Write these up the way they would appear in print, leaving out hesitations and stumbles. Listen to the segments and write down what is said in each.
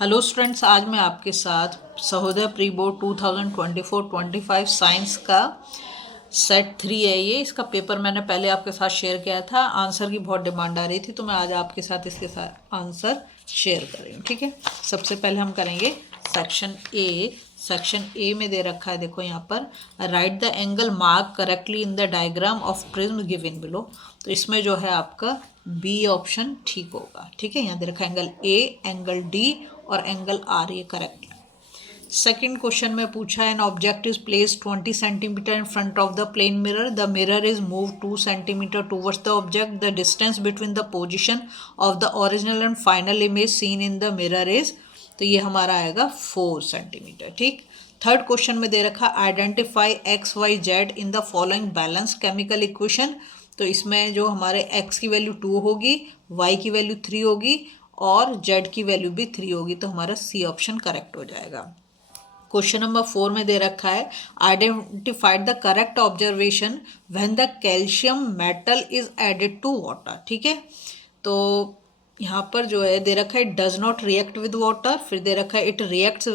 Hello students, आज मैं आपके साथ सहोदय प्री बोर्ड 2024-25 साइंस का सेट 3 है। ये इसका पेपर मैंने पहले आपके साथ शेयर किया था। आंसर की बहुत डिमांड आ रही थी तो मैं आज आपके साथ इसके साथ आंसर शेयर कर रही हूँ। ठीक है, सबसे पहले हम करेंगे सेक्शन ए। सेक्शन ए में दे रखा है, देखो यहाँ पर, right the angle mark correctly in the diagram of prism given below. तो इसमें जो है आपका बी ऑप्शन ठीक होगा। ठीक है, यहाँ दे रखा है एंगल ए, एंगल डी और एंगल आर, ये करेक्ट है। सेकेंड क्वेश्चन में पूछा है, an object is placed 20 centimetre in front of the plane mirror, the mirror is move 2 centimetre towards the object, the distance between the position of the original and final image seen in the mirror is, तो ये हमारा आएगा 4 centimetre. ठीक। Third question में दे रखा, identify X Y Z in the following balance chemical equation. तो इसमें जो हमारे x की वैल्यू 2 होगी, y की वैल्यू 3 होगी और z की वैल्यू भी 3 होगी, तो हमारा सी ऑप्शन करेक्ट हो जाएगा। क्वेश्चन नंबर 4 में दे रखा है, identified the correct observation when the calcium metal is added to water. ठीक है, तो यहाँ पर जो है दे रखा है, it does not react with water, फिर दे रखा है it reacts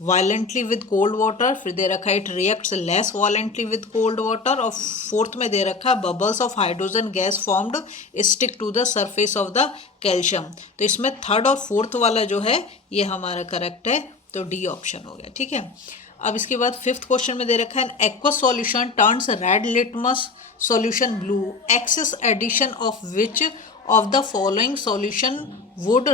violently with cold water, फिर दे रखा है it reacts less violently with cold water, और फोर्थ में दे रखा है bubbles of hydrogen gas formed stick to the surface of the calcium. तो इसमें थर्ड और फोर्थ वाला जो है ये हमारा करेक्ट है, तो डी ऑप्शन हो गया। ठीक है, अब इसके बाद फिफ्थ क्वेश्चन में दे रखा है, aqua solution turns red litmus solution blue, excess addition of which of the following solution would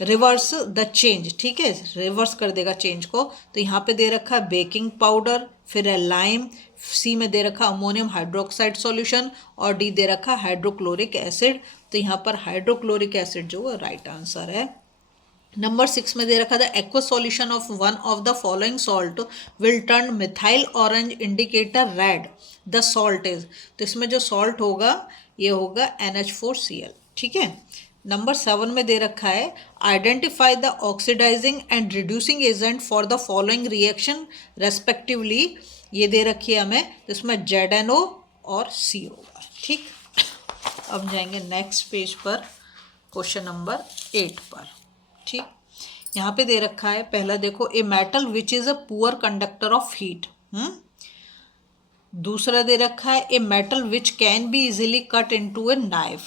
reverse the change. ठीक है, रिवर्स कर देगा चेंज को। तो यहाँ पे दे रखा है बेकिंग पाउडर, फिर है लाइम, सी में दे रखा अमोनियम हाइड्रोक्साइड सॉल्यूशन और डी दे रखा हाइड्रोक्लोरिक एसिड। तो यहाँ पर हाइड्रोक्लोरिक एसिड जो है राइट आंसर है। नंबर 6 में दे रखा था, aqua solution of one of the following salt will turn methyl orange indicator red, the salt is. तो इसमें जो सॉल्ट होगा ये होगा NH4Cl। ठीक है, नंबर 7 में दे रखा है, identify the oxidising and reducing agent for the following reaction respectively. ये दे रखी है हमें, तो इसमें ZNO और C होगा। ठीक, अब जाएंगे नेक्स्ट पेज पर, क्वेश्चन नंबर 8 पर। ठीक, यहाँ पे दे रखा है, पहला देखो, ए metal which is a poor conductor of heat. दूसरा दे रखा है, a metal which can be easily cut into a knife.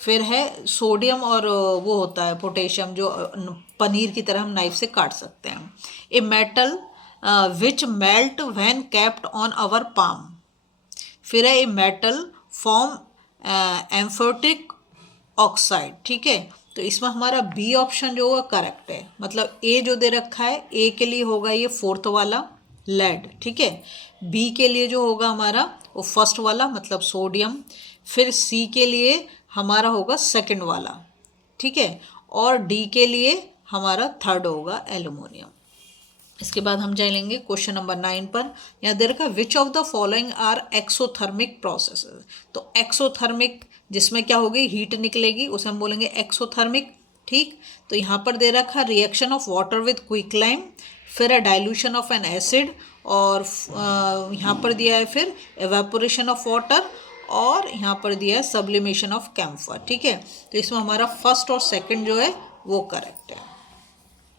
फिर है सोडियम और वो होता है पोटेशियम, जो पनीर की तरह हम नाइफ से काट सकते हैं। A metal which melt when kept on our palm. फिर है a metal form amphoteric oxide. ठीक है, तो इसमें हमारा बी ऑप्शन जो होगा करेक्ट है, मतलब ए जो दे रखा है, ए के लिए होगा ये फोर्थ वाला लेड। ठीक है, बी के लिए जो होगा हमारा वो फर्स्ट वाला मतलब सोडियम, फिर सी के लिए हमारा होगा सेकंड वाला। ठीक है, और डी के लिए हमारा थर्ड होगा एल्यूमिनियम। इसके बाद हम जाएंगे क्वेश्चन नंबर 9 पर। यहाँ दे रखा है, which of the following are exothermic processes. तो एक्सोथर्मिक जिसमें क्या होगी, हीट निकलेगी, उसे हम बोलेंगे एक्सोथर्मिक। ठीक, तो यहाँ पर दे रखा reaction of water with quicklime, फिर है डाइल्यूशन ऑफ एन एसिड, और यहाँ पर दिया है फिर एवेपोरेशन ऑफ वाटर, और यहाँ पर दिया है सब्लिमेशन ऑफ कैम्फर। ठीक है, तो इसमें हमारा फर्स्ट और सेकंड जो है वो करेक्ट है।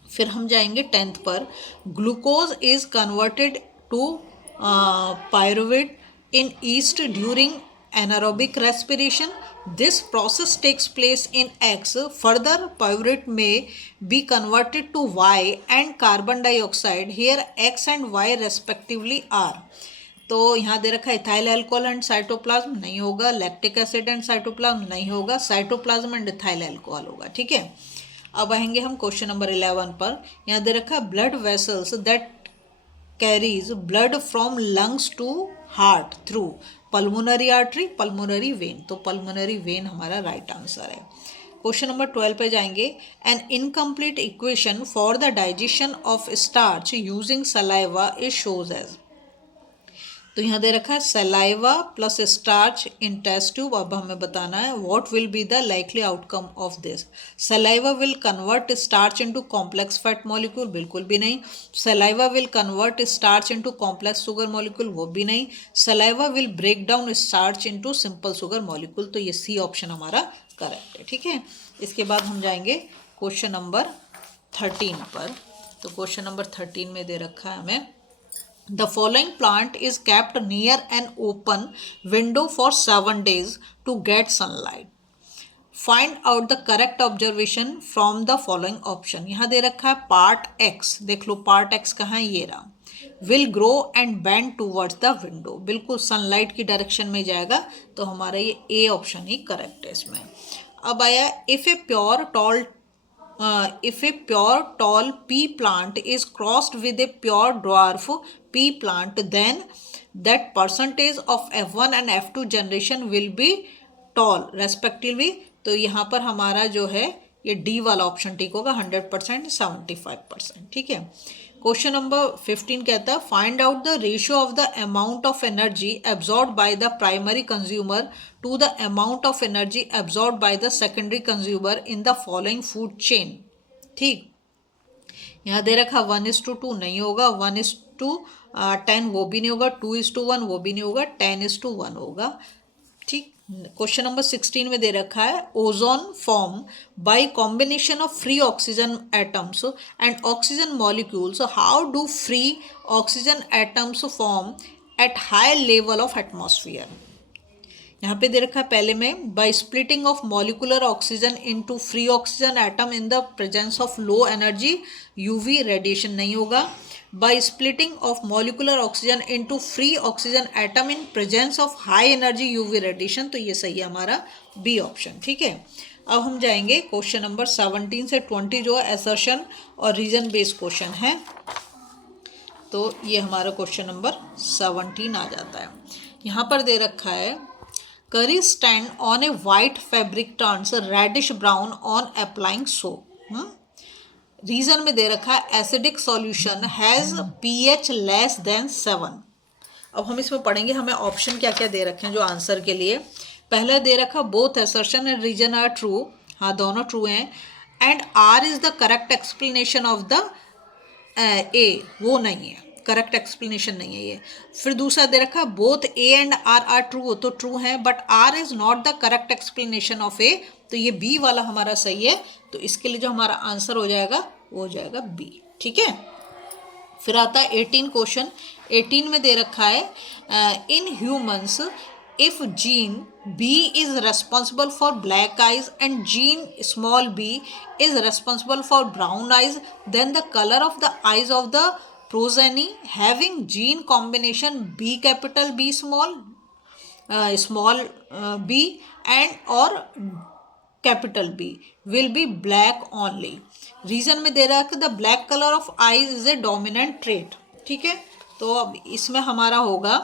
फिर हम जाएंगे 10th पर, glucose is converted to pyruvate in yeast during anaerobic respiration. This process takes place in X. Further, pyruvate may be converted to Y and carbon dioxide. Here X and Y respectively are. तो यहाँ दे रखा है ethyl alcohol and cytoplasm नहीं होगा, lactic acid and cytoplasm नहीं होगा, cytoplasm and ethyl alcohol होगा। ठीक है, अब आएंगे हम क्वेश्चन नंबर 11 पर। यहाँ दे रखा है, blood vessels that carries blood from lungs to heart through pulmonary artery, pulmonary vein. तो पल्मोनरी वेन हमारा राइट आंसर है। क्वेश्चन नंबर 12 पे जाएंगे, an incomplete equation for the digestion of starch using saliva is shows as. तो यहाँ दे रखा है saliva plus starch in test tube. अब हमें बताना है what will be the likely outcome of this. Saliva will convert starch into complex fat molecule, बिल्कुल भी नहीं। Saliva will convert starch into complex sugar molecule, वो भी नहीं। Saliva will break down starch into simple sugar molecule. तो ये C option हमारा correct है। ठीक है, इसके बाद हम जाएंगे क्वेश्चन नंबर 13 पर। तो क्वेश्चन नंबर 13 में दे रखा है हमें, the following plant is kept near an open window for 7 days to get sunlight, find out the correct observation from the following option. यहाँ दे रखा है पार्ट एक्स, देख लो पार्ट एक्स कहाँ है, ये रहा, will grow and bend towards the window, बिल्कुल सनलाइट की डायरेक्शन में जाएगा, तो हमारा ये ए ऑप्शन ही करेक्ट है इसमें। अब आया if a pure tall pea plant is crossed with a pure dwarf pea plant, then that percentage of F1 and F2 generation will be tall respectively। तो यहाँ पर हमारा जो है ये डी वाला ऑप्शन ठीक होगा, 100%, 75%, ठीक है। क्वेश्चन नंबर 15 कहता है find out the ratio of the amount of energy absorb by the primary consumer to the amount of energy absorb by the secondary consumer in the following food chain. ठीक, यहाँ दे रखा 1:2 नहीं होगा, 1:10 वो भी नहीं होगा, 2:1 वो भी नहीं होगा, 10:1 होगा। ठीक, क्वेश्चन नंबर 16 में दे रखा है ozone form by combination of free oxygen atoms and oxygen molecules, how do free oxygen atoms form at high level of atmosphere. यहाँ पे दे रखा है पहले में by splitting of molecular oxygen into free oxygen atom in the presence of low energy UV radiation नहीं होगा, by splitting of molecular oxygen into free oxygen atom in presence of high energy UV radiation, तो ये सही है हमारा B option. ठीक है, अब हम जाएंगे क्वेश्चन नंबर 17 से 20 जो असर्शन और रीजन बेस्ड क्वेश्चन है। तो ये हमारा क्वेश्चन नंबर 17 आ जाता है। यहाँ पर दे रखा है curry stand on a white fabric turns reddish brown on applying soap। Reason में दे रखा है acidic solution has pH less than 7। अब हम इसमें पढ़ेंगे हमें ऑप्शन क्या क्या दे रखे हैं जो आंसर के लिए। पहले दे रखा both assertion and reason are true, हाँ दोनों ट्रू हैं, and R is the correct explanation of the A, वो नहीं है, करेक्ट एक्सप्लेनेशन नहीं है ये। फिर दूसरा दे रखा both A and R R true, तो ट्रू है, but R is not the correct explanation of A, तो ये बी वाला हमारा सही है। तो इसके लिए जो हमारा आंसर हो जाएगा वो हो जाएगा बी। ठीक है, फिर आता है 18 क्वेश्चन। 18 में दे रखा है in humans if gene B is responsible for black eyes and gene small B is responsible for brown eyes, then the colour of the eyes of the progeny having gene combination B capital B small b and or capital B will be black only। Reason में दे रहा है कि the black colour of eyes is a dominant trait. ठीक है, तो अब इसमें हमारा होगा,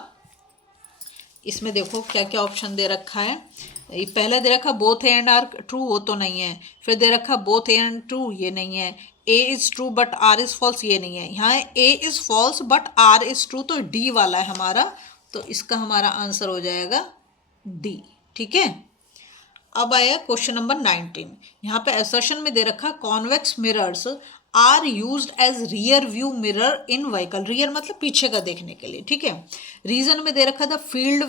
इसमें देखो क्या क्या ऑप्शन दे रखा है। पहले दे रखा both A and R true, वो तो नहीं है। फिर दे रखा बोथ ए एंड ट्रू, ये नहीं है। A is true but R is false, ये नहीं है। यहाँ A is false but R is true, तो डी वाला है हमारा, तो इसका हमारा आंसर हो जाएगा डी। ठीक है, अब आया क्वेश्चन नंबर 19। यहाँ पे असर्शन में दे रखा convex mirrors are used as rear view mirror in vehicle, rear मतलब पीछे का देखने के लिए। ठीक है, रीजन में दे रखा था field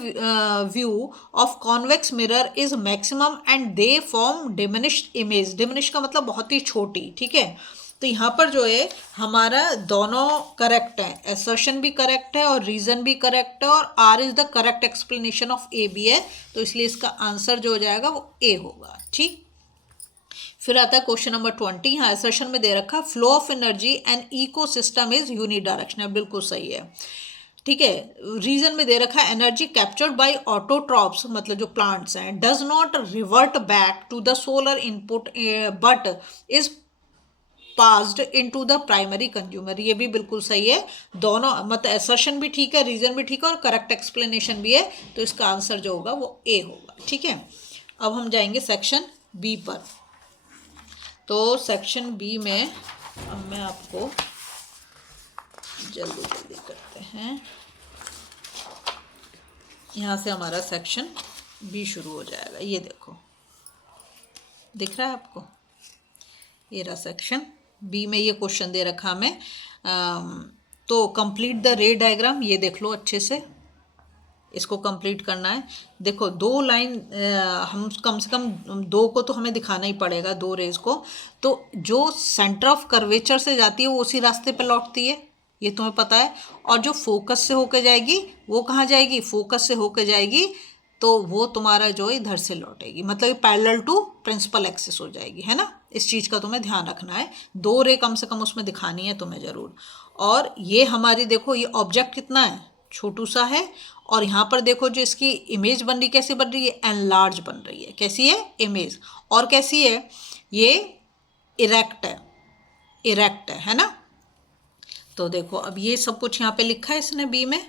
view of convex mirror is maximum and they form diminished image, diminish का मतलब बहुत ही छोटी। ठीक है, तो यहाँ पर जो है हमारा दोनों करेक्ट है, असर्शन भी करेक्ट है और रीजन भी करेक्ट है, और R is the correct explanation of A भी है, तो इसलिए इसका आंसर जो हो जाएगा वो ए होगा। ठीक, फिर आता है क्वेश्चन नंबर 20। यहाँ असर्शन में दे रखा flow of energy and ecosystem is unidirectional, बिल्कुल सही है। ठीक है, रीजन में दे रखा है एनर्जी कैप्चर्ड बाय ऑटोट्रॉप्स मतलब जो प्लांट्स हैं does not revert back to the solar input but is passed into the primary consumer, ये भी बिल्कुल सही है। दोनों मतलब असर्शन भी ठीक है, रीजन भी ठीक है और करेक्ट एक्सप्लेनेशन भी है, तो इसका आंसर जो होगा वो ए होगा। ठीक है, अब हम जाएंगे सेक्शन बी पर। तो सेक्शन बी में अब मैं आपको जल्दी जल्दी करते हैं, यहाँ से हमारा सेक्शन बी शुरू हो जाएगा। ये देखो, दिख रहा है आपको, ये रहा सेक्शन बी में ये क्वेश्चन दे रखा हमें। तो कंप्लीट द रे डायग्राम, ये देख लो अच्छे से। इसको कंप्लीट करना है। देखो 2 लाइन हम कम से कम 2 को तो हमें दिखाना ही पड़ेगा, 2 रेज को। तो जो सेंटर ऑफ कर्वेचर से जाती है वो उसी रास्ते पे लौटती है, ये तुम्हें पता है। और जो फोकस से होकर जाएगी वो कहाँ जाएगी, फोकस से होकर जाएगी तो वो तुम्हारा जो इधर से लौटेगी, मतलब पैरेलल टू प्रिंसिपल एक्सिस हो जाएगी, है ना। इस चीज़ का तुम्हें ध्यान रखना है, 2 रे कम से कम उसमें दिखानी है तुम्हें ज़रूर। और ये हमारी देखो ये ऑब्जेक्ट कितना है, छोटू सा है। और यहाँ पर देखो जो इसकी इमेज बन रही, कैसी बन रही है, एनलार्ज बन रही है। कैसी है इमेज, और कैसी है ये, इरेक्ट है, इरेक्ट है ना। तो देखो अब ये सब कुछ यहाँ पे लिखा है इसने बी में।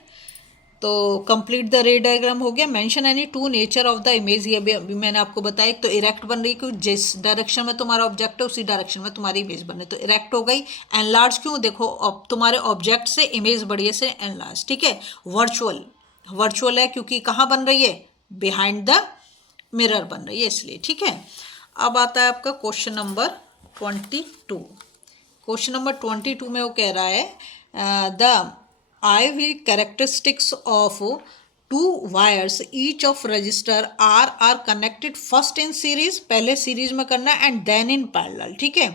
तो कंप्लीट द रे डायग्राम हो गया। Mention any 2 nature of the image, ये अभी मैंने आपको बताया। एक तो इरेक्ट बन रही है क्योंकि जिस डायरेक्शन में तुम्हारा ऑब्जेक्ट है उसी डायरेक्शन में तुम्हारी इमेज बन रही है, तो इरेक्ट हो गई। एनलार्ज क्यों, देखो अब तुम्हारे ऑब्जेक्ट से इमेज बढ़ी है, से एनलार्ज, ठीक है। वर्चुअल, वर्चुअल है क्योंकि कहाँ बन रही है, बिहाइंड द मिरर बन रही है इसलिए, ठीक है। अब आता है आपका क्वेश्चन नंबर 22। क्वेश्चन नंबर 22 में वो कह रहा है the IV characteristics of 2 wires each of resistor R are connected first in series, पहले सीरीज में करना है, and then in parallel, ठीक है।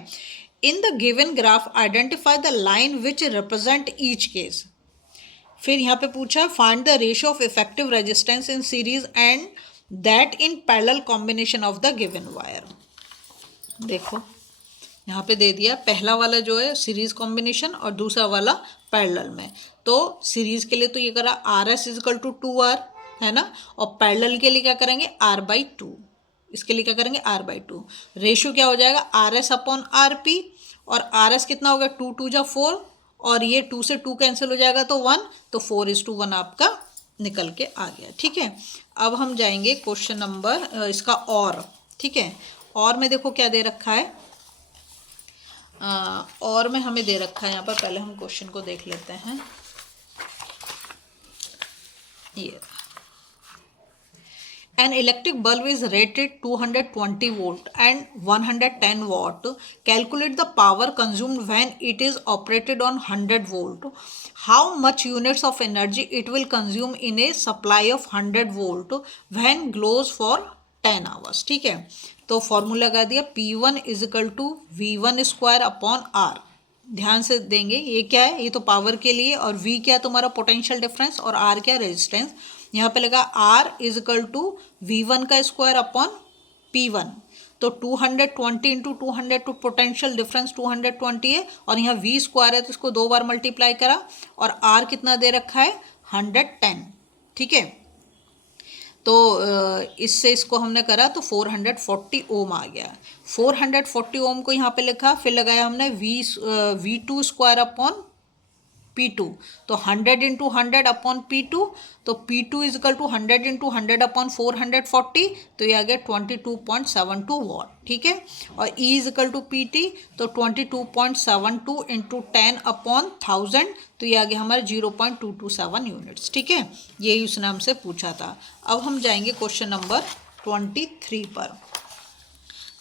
In the given graph identify the line which represent each case। फिर यहाँ पे पूछा find the ratio of effective resistance in series and that in parallel combination of the given wire। देखो यहाँ पे दे दिया, पहला वाला जो है सीरीज कॉम्बिनेशन और दूसरा वाला पैरेलल में। तो सीरीज के लिए तो ये करा RS इजकल टू 2R, है ना। और पैरेलल के लिए क्या करेंगे, R/2, इसके लिए क्या करेंगे R/2। रेशियो क्या हो जाएगा, RS अपॉन RP, और RS कितना होगा, 2 2 जा 4, और ये 2 से 2 कैंसिल हो जाएगा तो 1, तो 4:1 आपका निकल के आ गया, ठीक है। अब हम जाएंगे क्वेश्चन नंबर इसका और, ठीक है। और में देखो क्या दे रखा है, और में हमें दे रखा है यहाँ पर, पहले हम क्वेश्चन को देख लेते हैं। ये An electric bulb is rated 220 volt and 110 watt. Calculate the power consumed when it is operated on 100 volt. How much units of energy it will consume in a supply of 100 volt when glows for 10 hours, ठीक है। तो formula लगा दिया, P1 is equal to V1 square upon R। ध्यान से देंगे, ये क्या है, ये तो पावर के लिए, और V क्या है तुम्हारा पोटेंशियल डिफरेंस, और R क्या रेजिस्टेंस। यहाँ पे लगा R इजिकल टू V1 का स्क्वायर अपॉन P1। तो 220 इंटू 200 टू पोटेंशियल डिफरेंस 220 है, और यहाँ V स्क्वायर है तो इसको 2 बार मल्टीप्लाई करा, और R कितना दे रखा है 110, ठीक है। तो इससे इसको हमने करा तो 440 ओम आ गया। 440 ओम को यहाँ पे लिखा, फिर लगाया हमने V2 स्क्वायर अपॉन P2, तो 100 इंटू 100 अपॉन P2, तो P2 is equal to 100 into 100 upon 440, तो ये आ गया 22.72 वॉट, ठीक है। और E इजकल टू PT, तो 22.72 इंटू 10 अपॉन 1000, तो ये आ गया हमारे 0.227 यूनिट्स, ठीक है। यही उसने हमसे पूछा था। अब हम जाएंगे क्वेश्चन नंबर 23 पर।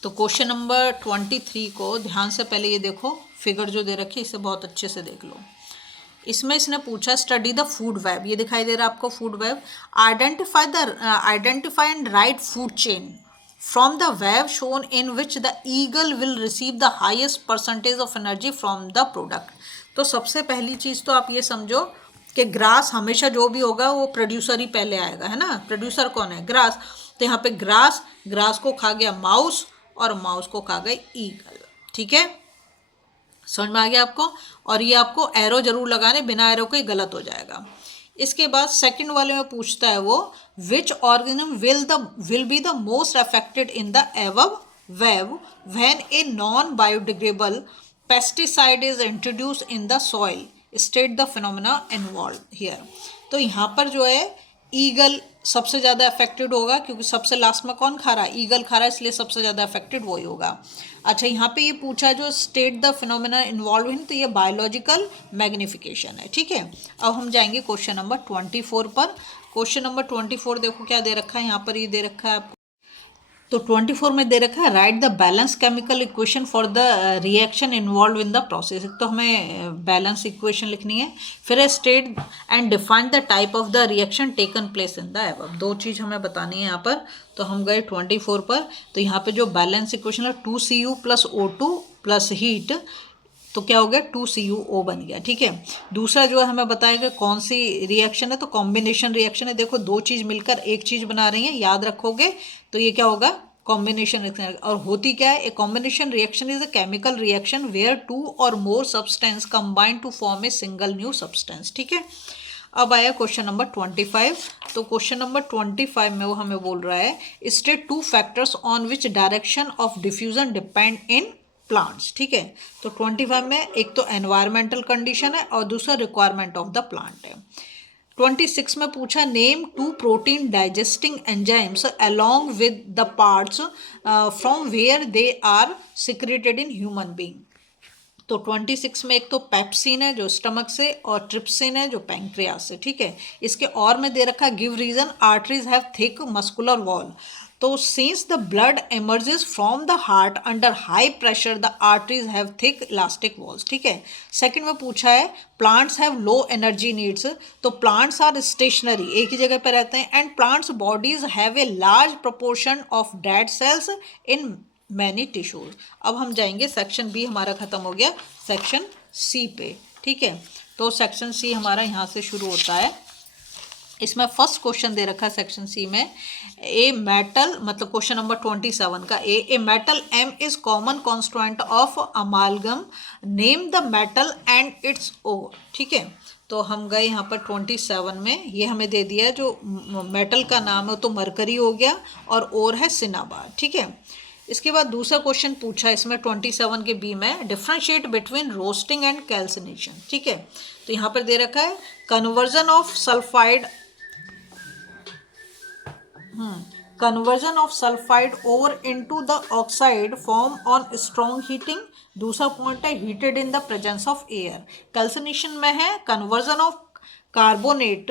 तो क्वेश्चन नंबर 23 को ध्यान से पहले ये देखो, फिगर जो दे रखी है इसे बहुत अच्छे से देख लो। इसमें इसने पूछा स्टडी द फूड वेब, ये दिखाई दे रहा है आपको food web. Identify and right food chain from the web shown in which the eagle will receive the highest percentage of energy from the product. तो सबसे पहली चीज़ तो आप ये समझो कि ग्रास हमेशा जो भी होगा वो प्रोड्यूसर ही पहले आएगा, है ना। प्रोड्यूसर कौन है, ग्रास। तो यहाँ पे ग्रास को खा गया माउस, और माउस को खा गई ईगल, ठीक है। समझ में आ गया आपको। और ये आपको एरो जरूर लगाने, बिना एरो के गलत हो जाएगा। इसके बाद सेकंड वाले में पूछता है वो, which organism will be the most affected in the above web when a non biodegradable pesticide is introduce in the soil, state the phenomena involve here. तो यहाँ पर जो है ईगल सबसे ज़्यादा अफेक्टेड होगा, क्योंकि सबसे लास्ट में कौन खा रहा है, ईगल खा रहा है, इसलिए सबसे ज़्यादा अफेक्टेड वही होगा। अच्छा, यहाँ पे ये पूछा जो state the phenomena involve in, तो ये बायोलॉजिकल मैग्निफिकेशन है, ठीक है। अब हम जाएंगे क्वेश्चन नंबर 24 पर। क्वेश्चन नंबर 24 देखो क्या दे रखा है यहाँ पर, ये दे रखा है आपको तो 24 में दे रखा है right the balance chemical equation for the reaction involve in the process. तो हमें बैलेंस इक्वेशन लिखनी है। फिर है state and define the type of the reaction taken place in the above. दो चीज़ हमें बतानी है यहाँ पर। तो हम गए 24 पर। तो यहाँ पे जो बैलेंस इक्वेशन है 2Cu + O2 प्लस हीट, तो क्या हो गया 2CuO बन गया। ठीक है। दूसरा जो है हमें बताएगा कौन सी रिएक्शन है, तो कॉम्बिनेशन रिएक्शन है। देखो दो चीज़ मिलकर एक चीज़ बना रही है, याद रखोगे तो ये क्या होगा कॉम्बिनेशन रिएक्शन। और होती क्या है, a combination reaction is a chemical reaction where 2 or more substance combine to form a single new substance. ठीक है। अब आया क्वेश्चन नंबर 25। तो क्वेश्चन नंबर 25 में वो हमें बोल रहा है state 2 factors on which direction of diffusion depend in plants. ठीक है। तो 25 में एक तो एनवायरमेंटल कंडीशन है और दूसरा रिक्वायरमेंट ऑफ द प्लांट है। 26 में पूछा name 2 protein digesting enzymes along with the parts from where they are secreted in human being. तो 26 में एक तो पेप्सिन है जो स्टमक से, और ट्रिप्सिन है जो पैंक्रियास से। ठीक है। इसके और में दे रखा give reason arteries have thick muscular wall. तो since the blood emerges from the heart under high pressure the arteries have thick elastic walls. ठीक है। सेकंड में पूछा है plants have low energy needs. तो प्लांट्स आर स्टेशनरी, एक ही जगह पर रहते हैं, and plants bodies have a large proportion of dead cells in many tissues. अब हम जाएंगे सेक्शन बी, हमारा खत्म हो गया सेक्शन सी पे। ठीक है। तो सेक्शन सी हमारा यहाँ से शुरू होता है। इसमें फर्स्ट क्वेश्चन दे रखा है सेक्शन सी में, ए मेटल, मतलब क्वेश्चन नंबर 27 का a metal M is common constituent of amalgam, name the metal and its ore. ठीक है। तो हम गए यहाँ पर 27 में, ये हमें दे दिया जो मेटल का नाम है तो मरकरी हो गया और ओर है सिनाबार। ठीक है। इसके बाद दूसरा क्वेश्चन पूछा इसमें 27 के बी में differentiate between roasting and calcination. ठीक है। तो यहाँ पर दे रखा है conversion of sulphide over into the oxide form on strong heating. दूसरा पॉइंट है heated in the presence of air. Calcination में है conversion of carbonate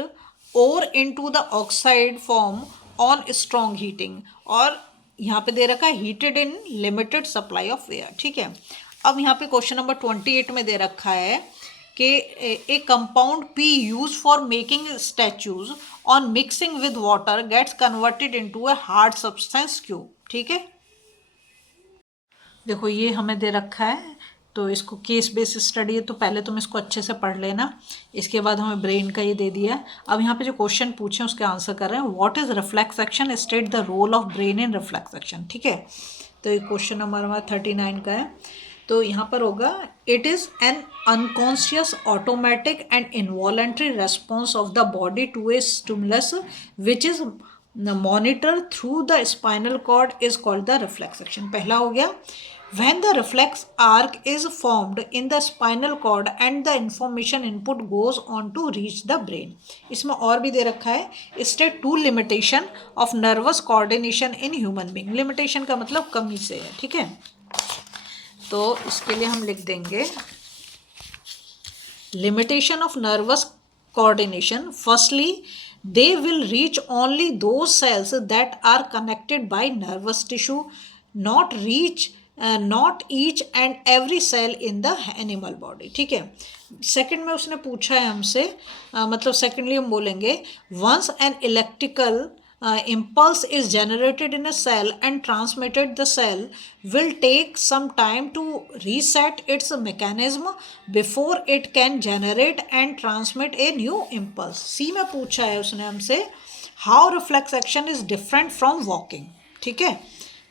over into the oxide form on strong heating, और यहाँ पे दे रखा है heated in limited supply of air. ठीक है। अब यहाँ पे क्वेश्चन नंबर 28 में दे रखा है कि a compound P use for making statues on mixing with water gets converted into a hard substance Q. ठीक है। देखो ये हमें दे रखा है, तो इसको केस बेस्ड स्टडी है, तो पहले तुम इसको अच्छे से पढ़ लेना। इसके बाद हमें ब्रेन का ये दे दिया है। अब यहाँ पे जो क्वेश्चन पूछे उसके आंसर कर रहे हैं। What is reflex action, state the role of brain in reflex action. ठीक है। तो ये क्वेश्चन नंबर हमारा 39 का है। तो यहाँ पर होगा it is an unconscious automatic and involuntary response of the body to a stimulus which is monitor through the spinal cord is called the reflex action. पहला हो गया when the reflex arc is formed in the spinal cord and the information input goes on to reach the brain। इसमें और भी दे रखा है state 2 limitation of nervous coordination in human being। limitation का मतलब कमी से है। ठीक है। तो इसके लिए हम लिख देंगे limitation of nervous coordination, firstly they will reach only those cells that are connected by nervous tissue, not each and every cell in the animal body। ठीक है। सेकंड में उसने पूछा है हमसे, मतलब सेकेंडली हम बोलेंगे once an electrical impulse is generated in a cell and transmitted, the cell will take some time to reset its mechanism before it can generate and transmit a new impulse। सी में पूछा है उसने हमसे how reflex action is different from walking। ठीक है।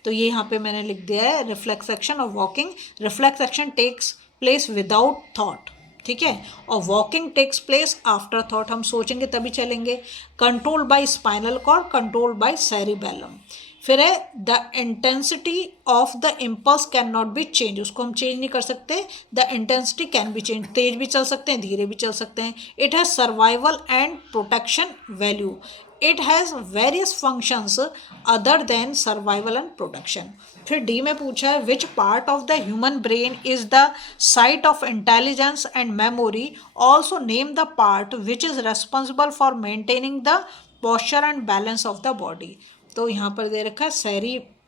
तो ये यहाँ पे मैंने लिख दिया है रिफ्लेक्स एक्शन और walking. Reflex action takes place without thought. ठीक है। और walking takes place after thought, हम सोचेंगे तभी चलेंगे। Controlled by spinal cord, controlled by cerebellum. फिर है the intensity of the impulse can not be change, उसको हम चेंज नहीं कर सकते। The intensity can be change, तेज भी चल सकते हैं धीरे भी चल सकते हैं। It has survival and protection value. It has various functions other than survival and protection. फिर डी में पूछा है which part of the human brain is the site of intelligence and memory, also name the part which is responsible for maintaining the posture and balance of the body. तो यहाँ पर दे रखा है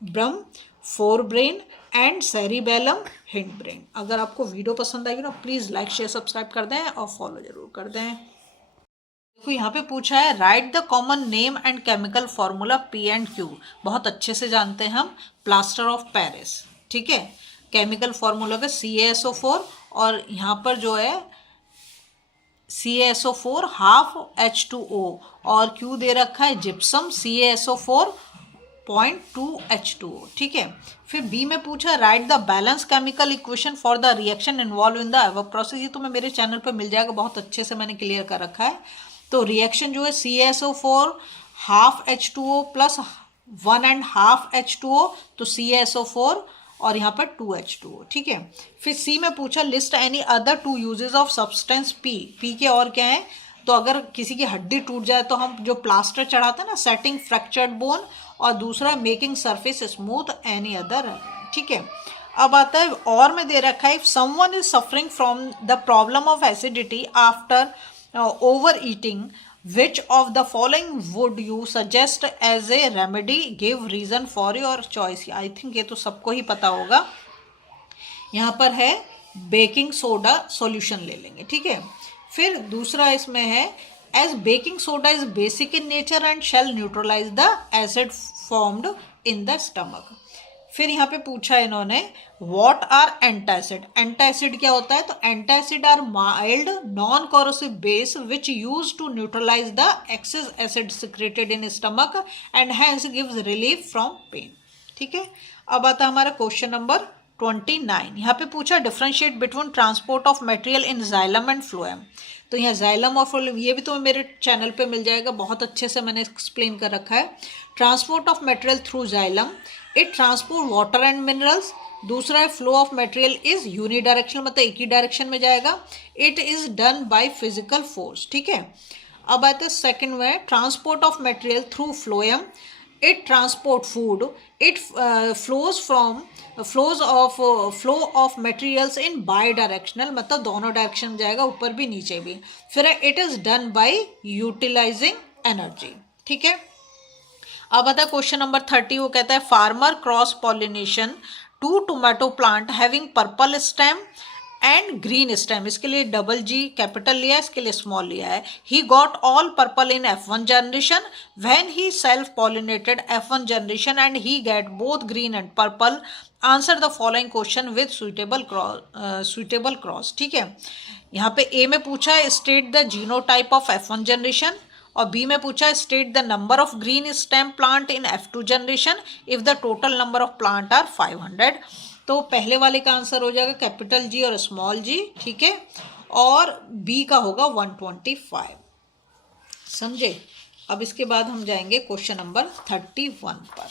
ब्रम, forebrain and cerebellum hind brain. अगर आपको video पसंद आएगी ना प्लीज़ लाइक शेयर सब्सक्राइब कर दें और फॉलो जरूर कर दें। देखो यहाँ पे पूछा है right the common name and chemical formula P and Q. बहुत अच्छे से जानते हैं हम प्लास्टर ऑफ पेरिस, ठीक है। केमिकल फॉर्मूला का CaSO4 और यहाँ पर जो है CaSO4 हाफ H2O और Q दे रखा है जिप्सम CaSO4 0.2 H2O, ठीक है। फिर बी में पूछा right the balance chemical equation for the reaction involve in the above process. ये तुम्हें मेरे चैनल पर मिल जाएगा, बहुत अच्छे से मैंने क्लियर कर रखा है। तो रिएक्शन जो है CaSO4 half H2O plus 1.5 H2O, तो CaSO4 और यहाँ पर 2 H2O, ठीक है। फिर सी में पूछा list any other 2 uses of substance P. P के और क्या है, तो अगर किसी की हड्डी टूट जाए तो हम जो प्लास्टर चढ़ाते हैं ना, सेटिंग फ्रैक्चर्ड बोन, और दूसरा making surface smooth, any other, ठीक है। अब आता है और में दे रखा है if someone is suffering from the problem of acidity after over eating which of the following would you suggest as a remedy, give reason for your choice। I think ये तो सबको ही पता होगा। यहाँ पर है बेकिंग सोडा सॉल्यूशन ले लेंगे, ठीक है। फिर दूसरा इसमें है as baking soda is basic in nature and shall neutralise the acid formed in the stomach. फिर यहाँ पे पूछा इन्होंने व्हाट आर एंटासिड। एंटासिड क्या होता है, तो antacid are mild non corrosive base which use to neutralise the excess acid secreted in stomach and hence gives relief from pain, ठीक है। अब आता है हमारा क्वेश्चन नंबर 29। यहाँ पे पूछा differentiate between transport of material in xylem and phloem. तो यहाँ जाइलम और फ्लोएम ये भी तुम्हें मेरे चैनल पे मिल जाएगा, बहुत अच्छे से मैंने एक्सप्लेन कर रखा है। Transport of material through xylem, it transport water and minerals. दूसरा है flow of material is unidirectional, मतलब एक ही डायरेक्शन में जाएगा। It is done by physical force, ठीक है। अब आते हैं सेकेंड में transport of material through phloem, it transport food, it flow of materials in by directional, मतलब दोनों डायरेक्शन में जाएगा, ऊपर भी नीचे भी। फिर है it is done by utilising energy, ठीक है। अब आता है क्वेश्चन नंबर 30। वो कहता है farmer cross pollination 2 tomato plant having purple stem and green stem. इसके लिए डबल G कैपिटल लिया है, इसके लिए स्मॉल लिया है। He got all purple in F1 generation when he self pollinated F1 generation and he get both green and purple. Answer the following question with suitable cross, ठीक है। यहाँ पे ए में पूछा है state the genotype of F1 generation, और B में पूछा है state the number of green stem plant in F2 generation if the total number of plant are 500। तो पहले वाले का आंसर हो जाएगा कैपिटल G और स्मॉल g, ठीक है, और बी का होगा 125, समझे। अब इसके बाद हम जाएंगे क्वेश्चन नंबर 31 पर।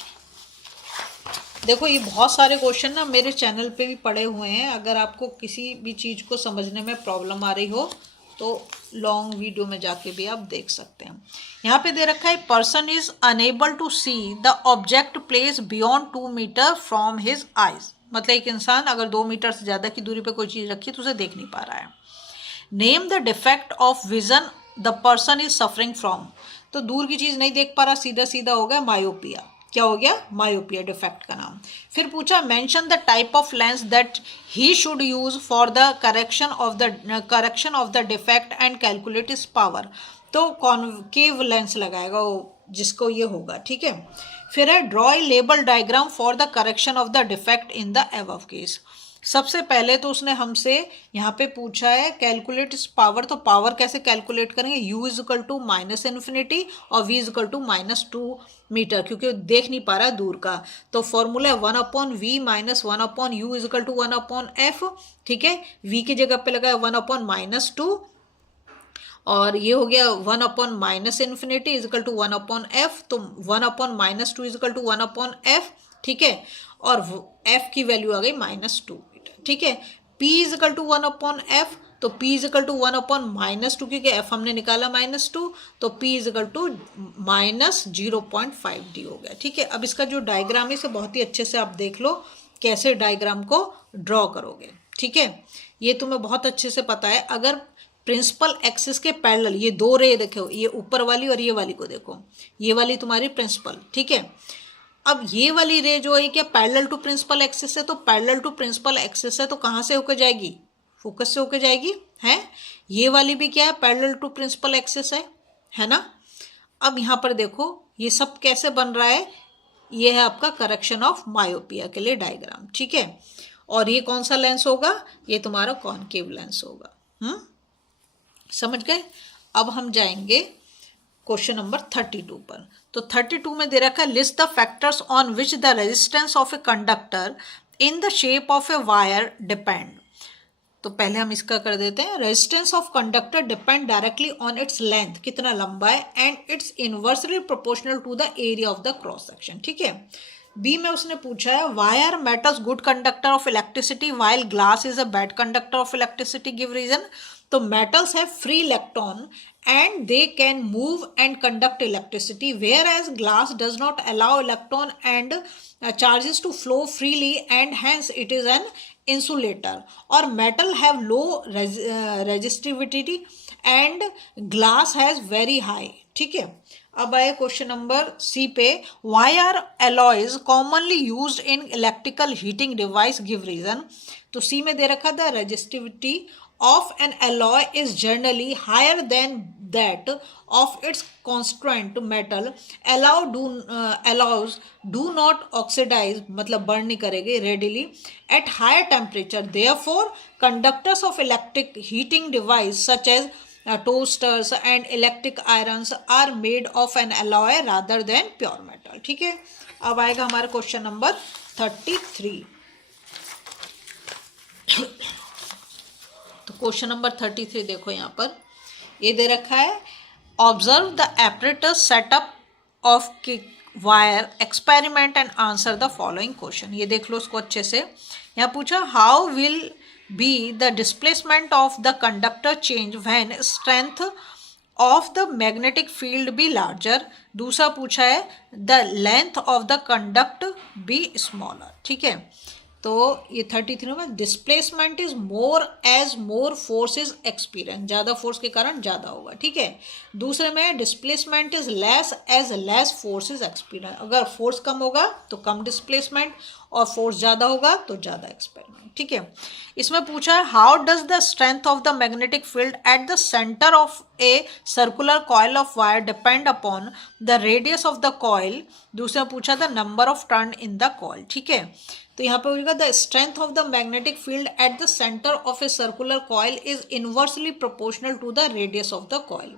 देखो ये बहुत सारे क्वेश्चन ना मेरे चैनल पे भी पड़े हुए हैं, अगर आपको किसी भी चीज़ को समझने में प्रॉब्लम आ रही हो तो लॉन्ग वीडियो में जाके भी आप देख सकते हैं। यहाँ पे दे रखा है person is unable to see the object place beyond 2 metre from his eyes. मतलब एक इंसान अगर 2 मीटर से ज़्यादा की दूरी पे कोई चीज़ रखी है तो उसे देख नहीं पा रहा है। Name the defect of vision the person is suffering from. तो दूर की चीज़ नहीं देख पा रहा, सीधा सीधा हो गया मायोपिया। क्या हो गया, मायोपिया डिफेक्ट का नाम। फिर पूछा mention the type of lens that he should use for the correction of the defect and calculate is power. तो कॉन्केव लेंस लगाएगा वो जिसको ये होगा, ठीक है। फिर है draw a label diagram for the correction of the defect in the above case. सबसे पहले तो उसने हमसे यहाँ पे पूछा है कैलकुलेट पावर। तो पावर कैसे कैलकुलेट करेंगे, u इज इक्वल टू -∞ और v is equal to -2 metre, क्योंकि देख नहीं पा रहा है दूर का। तो फॉर्मूला है 1/v - 1/u is equal to 1/f, ठीक है। v की जगह पे लगाया 1/-2 और ये हो गया 1/-∞ इज इक्वल टू 1/f। तो 1/-2 इज इक्वल टू 1/f, ठीक है। और f की वैल्यू आ गई -2 मीटर, ठीक है। p is equal to 1/f, तो p इज इक्वल टू 1/-2 क्योंकि f हमने निकाला -2, तो p is equal to -0.5d हो गया, ठीक है। अब इसका जो डायग्राम है इसे बहुत ही अच्छे से आप देख लो कैसे डायग्राम को ड्रॉ करोगे, ठीक है। ये तुम्हें बहुत अच्छे से पता है। अगर प्रिंसिपल एक्सिस के पैरेलल ये दो रे देखो, ये ऊपर वाली और ये वाली को देखो, ये वाली तुम्हारी प्रिंसिपल, ठीक है। अब ये वाली रे जो है क्या पैरेलल टू प्रिंसिपल एक्सिस है, तो पैरेलल टू प्रिंसिपल एक्सिस है तो कहाँ से होकर जाएगी, फोकस से होकर जाएगी है। ये वाली भी क्या है, पैरेलल टू प्रिंसिपल एक्सिस है ना। अब यहाँ पर देखो ये सब कैसे बन रहा है, ये है आपका करेक्शन ऑफ मायोपिया के लिए डायग्राम, ठीक है। और ये कौन सा लेंस होगा, ये तुम्हारा कॉनकेव लेंस होगा। समझ गए। अब हम जाएंगे क्वेश्चन नंबर 32 पर। तो 32 में दे रखा है list the factors on which the resistance of a conductor in the shape of a wire depend. तो पहले हम इसका कर देते हैं, resistance of conductor depend directly on its length, कितना लंबा है, and its inversely proportional to the area of the cross section, ठीक है। बी में उसने पूछा है why are metals good conductor of electricity while glass is a bad conductor of electricity, give reason. तो metals have free electron and they can move and conduct electricity, whereas glass does not allow electron and charges to flow freely and hence it is an insulator. Or metal have low resistivity and glass has very high, ठीक है। अब आए question number C पे, why are alloys commonly used in electrical heating device, give reason। तो सी में दे रखा था resistivity of an alloy is generally higher than that of its constituent metal, allows do not oxidize, मतलब burn नहीं करेंगे readily at higher temperature, therefore conductors of electric heating device such as toasters and electric irons are made of an alloy rather than pure metal, ठीक है। अब आएगा हमारा question number 33। तो question number 33 देखो यहाँ पर ये दे रखा है, observe the apparatus setup of wire experiment and answer the following question. ये देख लो उसको अच्छे से। यहाँ पूछा how will be the displacement of the conductor change when strength of the magnetic field be larger. दूसरा पूछा है the length of the conduct be smaller, ठीक है। तो ये 33 में displacement is more as more force is experience, ज़्यादा force के कारण ज़्यादा होगा, ठीक है। दूसरे में displacement is less as less force is experience, अगर फोर्स कम होगा तो कम डिस्प्लेसमेंट और फोर्स ज़्यादा होगा तो ज़्यादा एक्सपेरिमेंट, ठीक है। इसमें पूछा है how does the strength of the magnetic field at the centre of a circular coil of wire depend upon the radius of the coil. दूसरा पूछा था number of turn in the coil, ठीक है। तो यहाँ पे होगा the strength of the magnetic field at the centre of a circular coil is inversely proportional to the radius of the coil.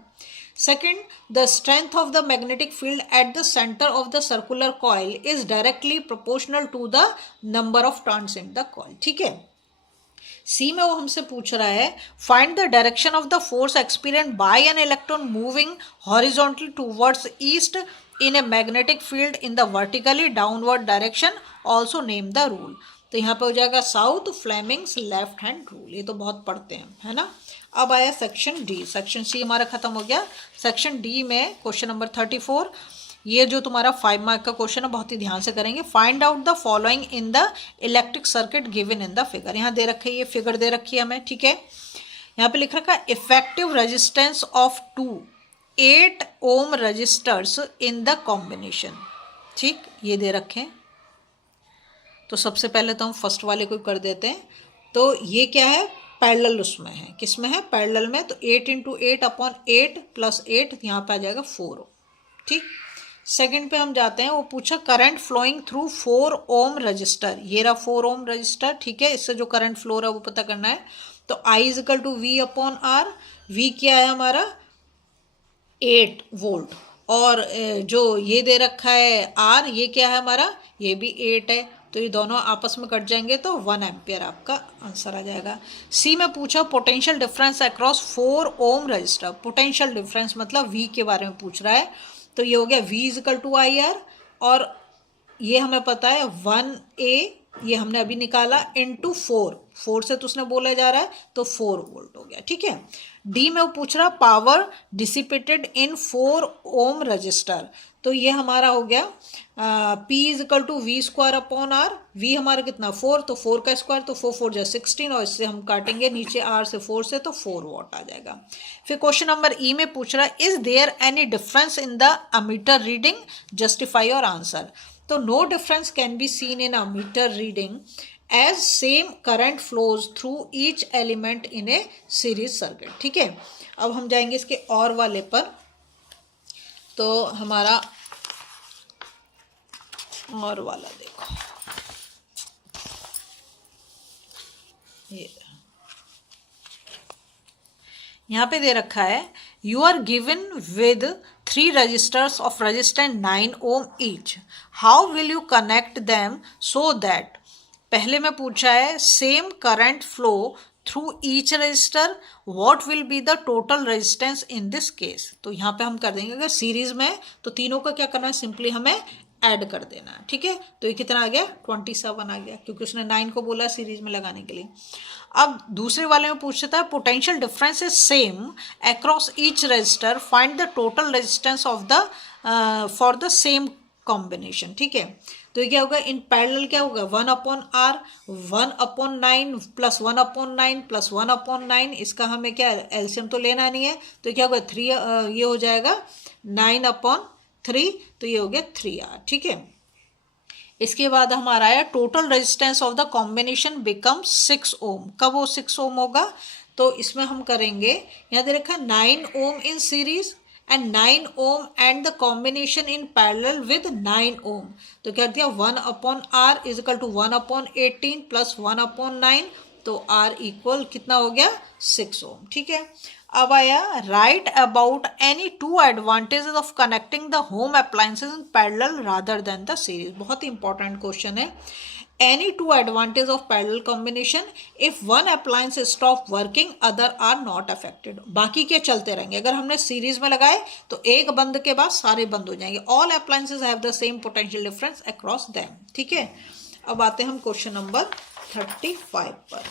Second, the strength of the magnetic field at the centre of the circular coil is directly proportional to the number of turns in the coil, ठीक है। C में वो हमसे पूछ रहा है find the direction of the force experienced by an electron moving horizontally towards east in a magnetic field in the vertically downward direction, also name the rule। तो यहाँ पे हो जाएगा south Fleming's left hand rule, ये तो बहुत पढ़ते हैं, है ना। अब आया सेक्शन डी, सेक्शन सी हमारा खत्म हो गया। सेक्शन डी में क्वेश्चन नंबर 34, ये जो तुम्हारा 5 मार्क का क्वेश्चन है बहुत ही ध्यान से करेंगे। Find out the following in the electric circuit given in the figure. यहाँ दे रखी है, ये फिगर दे रखी है हमें, ठीक है। यहाँ पे लिख रखा है effective resistance of 8 ohm resistors in the combination, ठीक, ये दे रखे हैं। तो सबसे पहले तो हम फर्स्ट वाले को कर देते हैं। तो ये क्या है, पैरेलल उसमें है, किस में है, पैरेलल में। तो 8 × 8 अपॉन 8 + 8 यहाँ पे आ जाएगा 4, ठीक। सेकंड पे हम जाते हैं, वो पूछा current flowing through 4 ohm register, ये रहा 4 ओम रजिस्टर, ठीक है। इससे जो करंट फ्लो रहा है वो पता करना है। तो I = V/R, V क्या है हमारा 8 वोल्ट, और जो ये दे रखा है R, ये क्या है हमारा, ये भी 8 है। तो ये दोनों आपस में कट जाएंगे तो 1 एम्पियर आपका आंसर आ जाएगा। सी में पूछा potential difference across 4 ohm register, potential difference मतलब V के बारे में पूछ रहा है। तो ये हो गया V = IR, और ये हमें पता है 1A, ये हमने अभी निकाला, इंटू 4 से तो उसने बोला जा रहा है तो 4 वोल्ट हो गया, ठीक है। डी में वो पूछ रहा power dissipated in 4 ohm resistor, तो ये हमारा हो गया P = V²/R। V हमारा कितना 4, तो 4 का स्क्वायर, तो 4 4 = 16, और इससे हम काटेंगे नीचे R से 4 से, तो 4 वॉट आ जाएगा। फिर क्वेश्चन नंबर ई में पूछ रहा है is there any difference in the ammeter reading, justify your answer. तो no difference can be seen in ammeter reading as same current flows through each element in a series circuit. ठीक है, अब हम जाएंगे इसके और वाले पर। तो हमारा और वाला देखो, ये यहाँ पे दे रखा है, you are given with 3 resistors of resistance 9 ohm each, how will you connect them so that, पहले में पूछा है same current flow through each resistor, what will be the total resistance in this case. तो यहाँ पे हम कर देंगे, अगर सीरीज में तो तीनों का क्या करना है, सिंपली हमें ऐड कर देना है। ठीक है, तो ये कितना आ गया, 27 आ गया, क्योंकि उसने 9 को बोला सीरीज में लगाने के लिए। अब दूसरे वाले में पूछता है potential difference is same across each resistor, find the total resistance of the for the same combination. ठीक है, तो ये क्या होगा, इन पैरेलल क्या होगा, 1/r 1/9 प्लस 1/9 प्लस 1/9, इसका हमें क्या एलसीएम तो लेना नहीं है, तो क्या होगा 3, ये हो जाएगा 9/3, तो ये हो गया 3r। ठीक है, इसके बाद हमारा आया total resistance of the combination become 6 ओम। कब वो 6 ओम होगा, तो इसमें हम करेंगे, यहाँ दे रखा 9 ohm in series and 9 ohm and the combination in parallel with 9 ohm, तो क्या दिया 1/r is equal to 1/18 plus 1/9, तो r इक्वल कितना हो गया 6 ओम। ठीक है, अब आया write about any 2 advantages of connecting the home appliances in parallel rather than the series. बहुत ही इंपॉर्टेंट क्वेश्चन है। Any 2 advantage of parallel combination, if one appliance stop working other are not affected, बाकी के चलते रहेंगे। अगर हमने series में लगाए तो एक बंद के बाद सारे बंद हो जाएंगे। All appliances have the same potential difference across them. ठीक है, अब आते हैं हम क्वेश्चन नंबर 35 पर।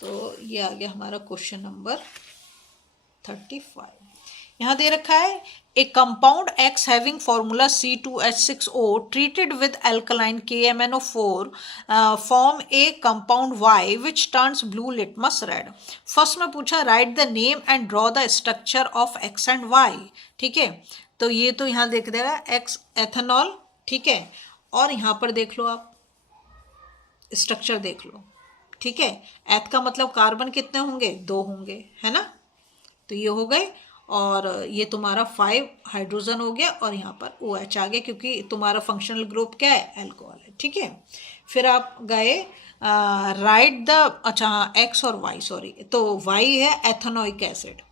तो ये आ गया हमारा क्वेश्चन नंबर 35। यहाँ दे रखा है ए compound X having formula C2H6O treated with alkaline KMnO4 form A compound Y which turns blue litmus red. First में पूछा right the name and draw the structure of X and Y। ठीक है, तो ये तो यहाँ देख देगा X एथेनॉल। ठीक है, और यहाँ पर देख लो आप स्ट्रक्चर देख लो। ठीक है, एथ का मतलब कार्बन कितने होंगे, 2 होंगे, है ना, तो ये हो गए, और ये तुम्हारा 5 हाइड्रोजन हो गया, और यहाँ पर OH आ गया, क्योंकि तुम्हारा फंक्शनल ग्रुप क्या है, अल्कोहल है। ठीक है, फिर आप गए राइट द, अच्छा हाँ X और Y, सॉरी, तो Y है एथेनोइक एसिड,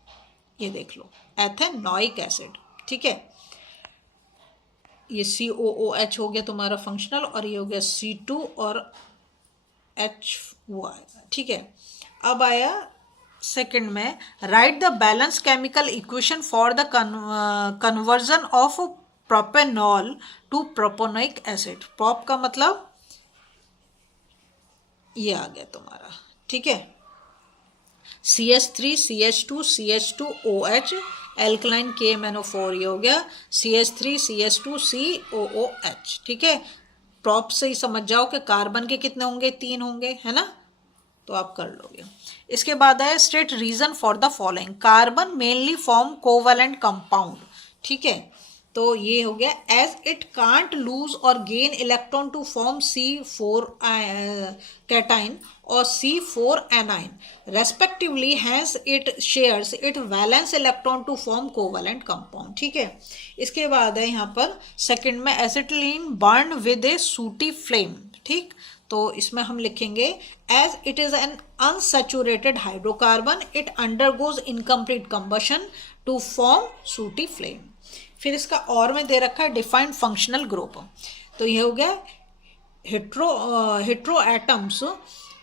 ये देख लो एथेनोइक एसिड। ठीक है, ये COOH हो गया तुम्हारा फंक्शनल, और ये हो गया C2 और HY। ठीक है, अब आया सेकंड में write the balance chemical equation for the conversion of propanol to propanoic acid. Prop का मतलब ये आ गया तुम्हारा। ठीक है, CH3 CH2 CH2OH alkaline KMnO4, ये हो गया CH3 CH2 COOH। ठीक है, प्रॉप से ही समझ जाओ कि कार्बन के कितने होंगे, 3 होंगे, है ना, तो आप कर लोगे। इसके बाद है state reason for the following, carbon mainly form covalent compound. ठीक है, तो ये हो गया as it can't lose or gain electron to form C4 cation or C4 anion respectively, hence it shares it valence electron to form covalent compound. ठीक है, इसके बाद है यहाँ पर सेकंड में एसिटिलीन बर्न विद ए सूटी फ्लेम। ठीक, तो इसमें हम लिखेंगे as it is an unsaturated hydrocarbon it undergoes incomplete combustion to form sooty flame. फिर इसका और में दे रखा है डिफाइंड फंक्शनल ग्रुप, तो ये हो गया hetero atoms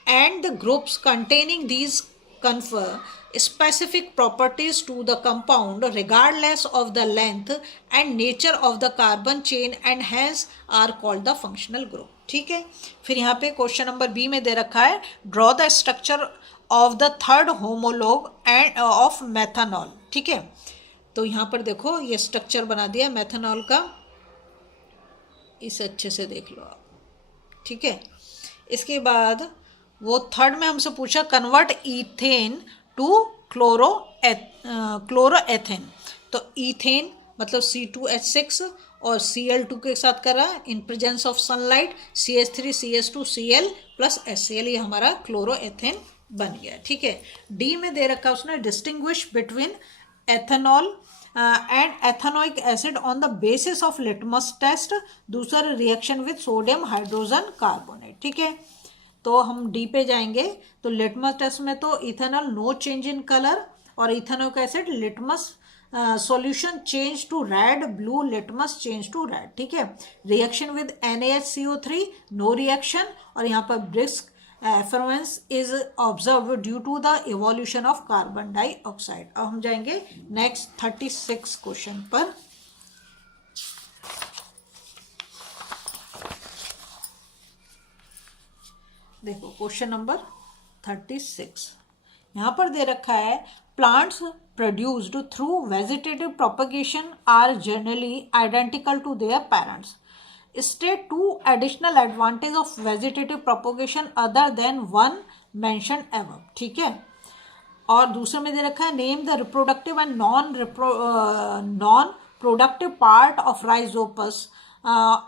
and the groups containing these confer specific properties to the compound regardless of the length and nature of the carbon chain and hence are called the functional group. ठीक है, फिर यहाँ पे question number B में दे रखा है draw the structure of the third homologue end of methanol. ठीक है, तो यहाँ पर देखो ये स्ट्रक्चर बना दिया मेथनॉल का, इसे अच्छे से देख लो आप. ठीक है, इसके बाद वो थर्ड में हमसे पूछा कन्वर्ट ईथेन टू क्लोरोएथेन. तो ईथेन मतलब C2H6 और Cl2 के साथ कर रहा है in presence of sunlight, CH3 CH2 Cl plus HCl, ये हमारा क्लोरोएथेन बन गया। ठीक है, डी में दे रखा उसने distinguish between ethanol and ethanoic acid on the basis of litmus test, दूसरा reaction with sodium hydrogen carbonate. ठीक है, तो हम डी पे जाएंगे। तो लिटमस टेस्ट में तो ethanol no change in colour और ethanoic acid litmus solution change to red, blue litmus change to red. ठीक है, reaction with NaHCO3 no reaction, और यहाँ पर brisk effervescence is observe due to the evolution of carbon dioxide. अब हम जाएंगे next 36 question पर। देखो क्वेश्चन नंबर 36 यहाँ पर दे रखा है, plants produced through vegetative propagation are generally identical to their parents. State two additional advantage of vegetative propagation other than one mentioned above। ठीक है, और दूसरे में दे रखा है, name the reproductive and non productive part of rhizopus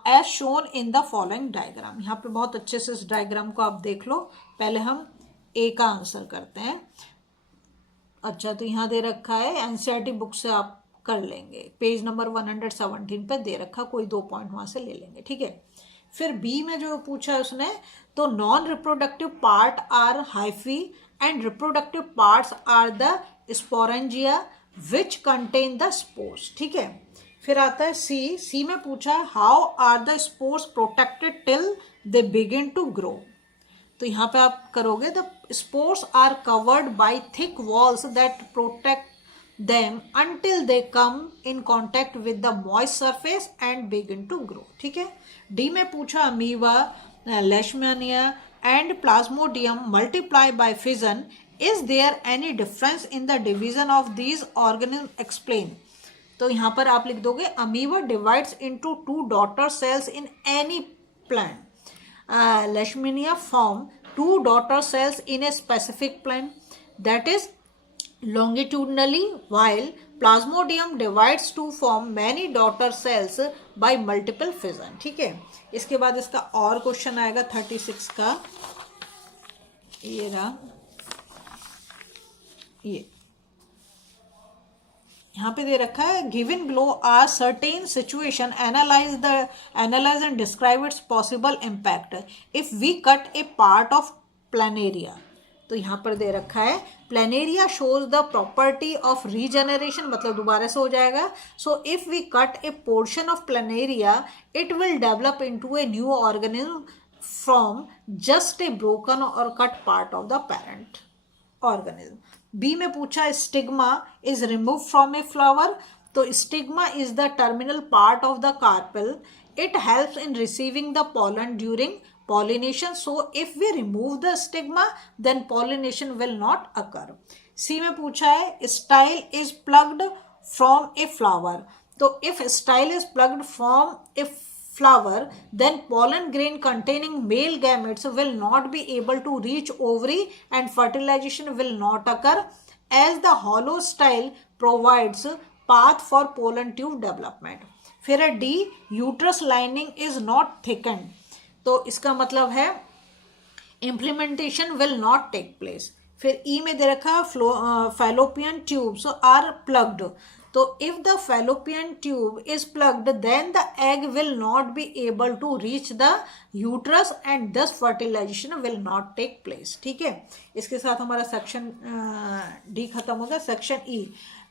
as shown in the following diagram. यहाँ पे बहुत अच्छे से इस डायग्राम को आप देख लो। पहले हम ए का आंसर करते हैं। अच्छा, तो यहाँ दे रखा है, एनसीईआरटी बुक से आप कर लेंगे, पेज नंबर 117 पे दे रखा, कोई 2 पॉइंट वहाँ से ले लेंगे। ठीक है, फिर बी में जो पूछा है उसने, तो non reproductive part are hyphae and reproductive parts are the sporangia which contain the spores. ठीक है, फिर आता है सी में पूछा है, how are the spores protected till they begin to grow. तो यहाँ पे आप करोगे, the spores are covered by thick walls that protect them until they come in contact with the moist surface and begin to grow। ठीक है, D में पूछा, amoeba, leishmania and plasmodium multiply by fission, is there any difference in the division of these organism, explain. तो यहाँ पर आप लिख दोगे, amoeba divides into 2 daughter cells in any plant, leishmania form 2 daughter cells in a specific plant, that is longitudinally, while plasmodium divides to form many daughter cells by multiple fission। ठीक है, इसके बाद इसका और क्वेश्चन आएगा 36 का, ये रहा, ये यहाँ पे दे रखा है, given below are certain situation, analyse and describe its possible impact if we cut a part of planaria. तो यहाँ पर दे रखा है, planaria shows the property of regeneration, मतलब दोबारा से हो जाएगा। So if we cut a portion of planaria it will develop into a new organism from just a broken or cut part of the parent organism. B में पूछा, stigma is remove from a flower. तो stigma is the terminal part of the carpel, it helps in receiving the pollen during pollination, so if we remove the stigma then pollination will not occur। सी में पूछा है, style is plucked from a flower। तो if style is plucked from a flower then pollen grain containing male gametes will not be able to reach ovary and fertilization will not occur as the hollow style provides path for pollen tube development। फिर है D, uterus lining is not thickened। तो इसका मतलब है implementation will not take place. फिर E में दे रखा है, फैलोपियन ट्यूब्स आर प्लग्ड। तो if the fallopian tube is plugged then the egg will not be able to reach the uterus and thus fertilisation will not take place. ठीक है, इसके साथ हमारा सेक्शन डी खत्म हो गया। सेक्शन ई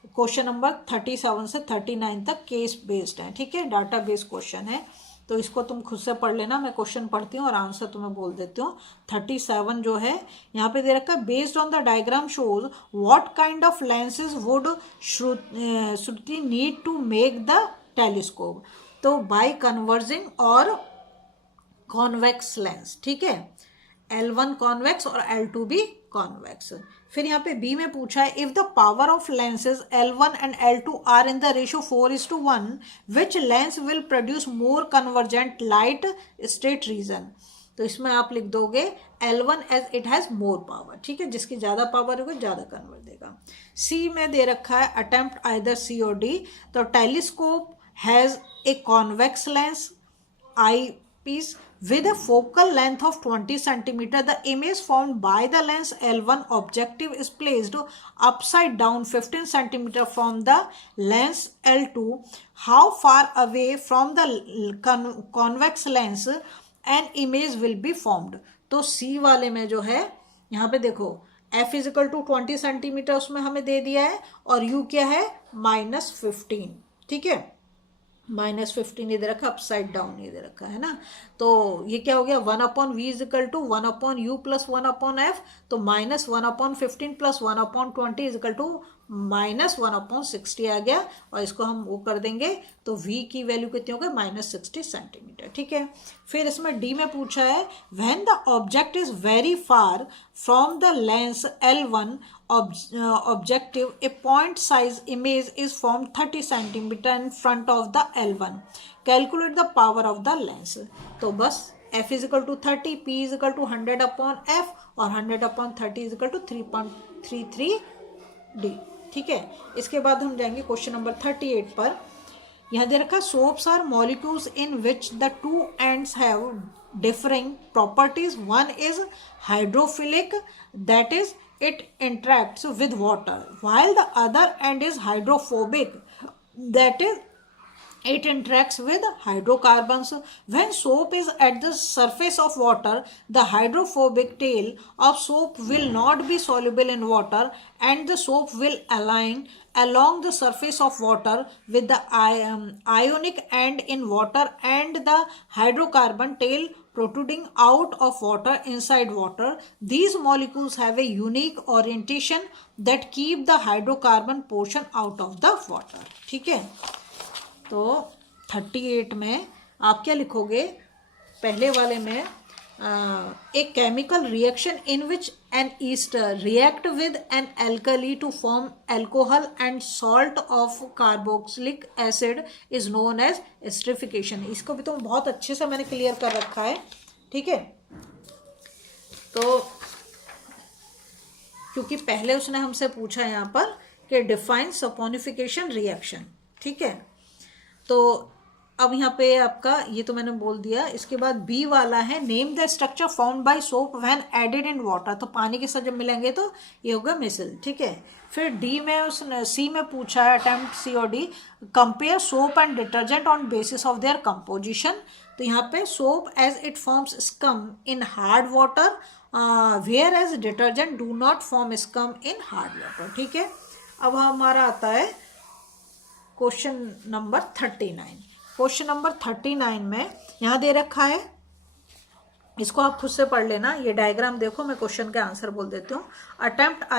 क्वेश्चन नंबर 37 से 39 तक केस बेस्ड है। ठीक है, डाटा बेस्ड क्वेश्चन है, तो इसको तुम खुद से पढ़ लेना, मैं क्वेश्चन पढ़ती हूँ और आंसर तुम्हें बोल देती हूँ। 37 जो है यहाँ पे दे रखा है, based on the diagram shows what kind of lenses would Shruti need to make the telescope. तो by converging or convex lens. ठीक है, L1 कॉन्वेक्स और L2 भी कॉन्वेक्स। फिर यहाँ पे बी में पूछा है, if the power of lenses L1 and L2 are in the ratio 4:1 which lens will produce more convergent light state reason. तो इसमें आप लिख दोगे L1 as it has more power, ठीक है, जिसकी ज़्यादा पावर होगी ज़्यादा कन्वर्ट देगा। सी में दे रखा है attempt either C or D. तो telescope has a convex lens eyepiece with a focal length of 20 centimeter. The image formed by the lens L1 objective is placed upside down 15 centimeter from the lens L2. How far away from the convex lens an image will be formed? तो C वाले में जो है यहाँ पे देखो F is equal to 20 centimetre उसमें हमें दे दिया है और U क्या है -15, ठीक है, -15 ये दे रखा, अपसाइड डाउन ये दे रखा है ना। तो ये क्या हो गया 1/v is equal to 1/u plus 1/f, तो -1/15 प्लस 1/20 इजिकल टू -1/60 आ गया, और इसको हम वो कर देंगे तो v की वैल्यू कितनी हो गई -60 सेंटीमीटर, ठीक है। फिर इसमें d में पूछा है when the object is very far from the lens L1 objective, a point size image is formed 30 centimeter in front of the L1. Calculate the power of the lens. तो बस f is equal to 30, p is equal to 100/f और 100/30 is equal to 3.33 d, ठीक है। इसके बाद हम जाएंगे question number 38 पर। यहाँ दे रखा soaps are molecules in which the two ends have differing properties. One is hydrophilic, that is it interacts with water, while the other end is hydrophobic, that is it interacts with hydrocarbons. When soap is at the surface of water, the hydrophobic tail of soap will not be soluble in water and the soap will align along the surface of water with the ionic end in water and the hydrocarbon tail protruding out of water inside water. These molecules have a unique orientation that keep the hydrocarbon portion out of the water, ठीक है। तो 38 में आप क्या लिखोगे, पहले वाले में एक chemical reaction in which an ester react with an alkali to form alcohol and salt of carboxylic acid is known as esterification. इसको भी तो बहुत अच्छे से मैंने क्लियर कर रखा है, ठीक है। तो क्योंकि पहले उसने हमसे पूछा यहाँ पर कि डिफाइन सपोनिफिकेशन रिएक्शन, ठीक है। तो अब यहाँ पे आपका ये तो मैंने बोल दिया। इसके बाद बी वाला है name the structure formed by soap when added in water, तो पानी के साथ जब मिलेंगे तो ये होगा मिसल, ठीक है। फिर डी में उसने सी में पूछा है attempt C or D compare soap and detergent on basis of their composition. तो यहाँ पे soap as it forms scum in hard water whereas detergent do not form scum in hard water, ठीक है। अब हमारा आता है question number 39। Question number 39 में यहाँ दे रखा है, इसको आप खुद से पढ़ लेना, ये डायग्राम देखो, मैं क्वेश्चन के आंसर बोल देती हूँ। अटेम्प्ट